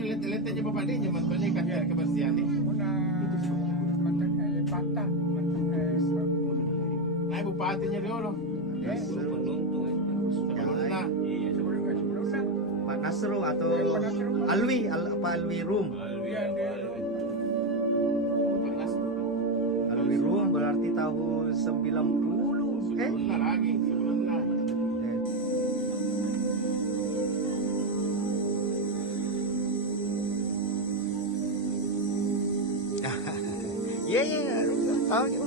lihat aja Bapak dia nyaman banyak kan kebersihan nih. Nah, bupatinya dia loh. Sebelumnya. Pak Nasro atau Alwi, Pak Alwi Rum. Alwi Rum berarti tahun 90. Sebelumnya lagi, sebelumnya. Iya, tahu juga.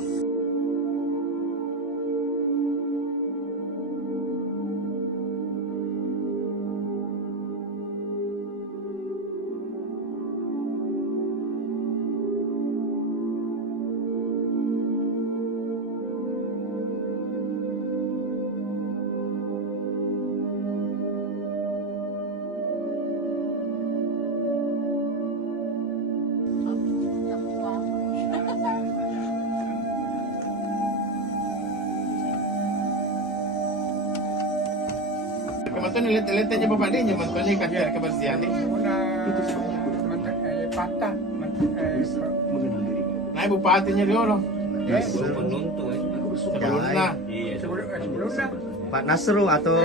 Kebetulan lihat aja Bapak dia nyaman banyak kan kebersihan nih. Nah, bupatinya dia loh. Sebelumnya. Pak Nasro atau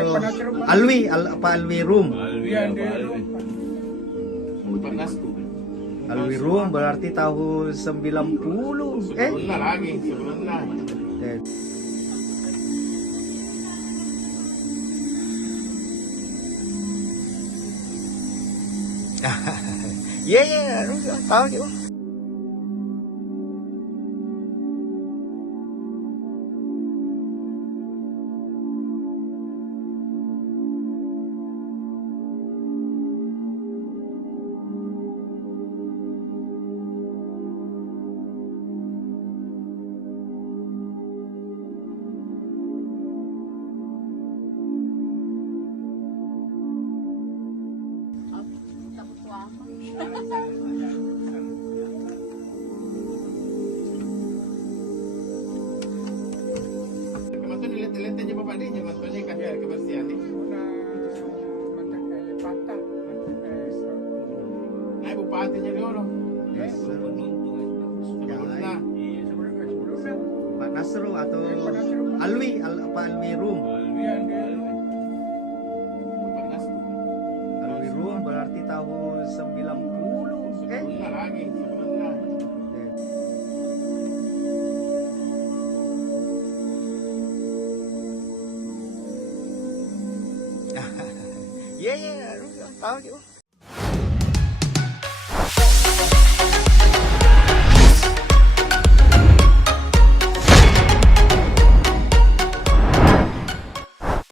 Alwi, Pak Alwi Rum. Alwi Rum berarti tahun 90. Sebelumnya lagi, sebelumnya. Iya, tahu juga. Kebetulan lihat aja Bapak dia nyaman banyak kan kebersihan nih. Nah, bupatinya dia loh. Sebelumnya. Pak Nasro atau Alwi, Pak Alwi Rum. Alwi Rum berarti tahun 90. Sebelumnya lagi, sebelumnya. Iya, tahu juga.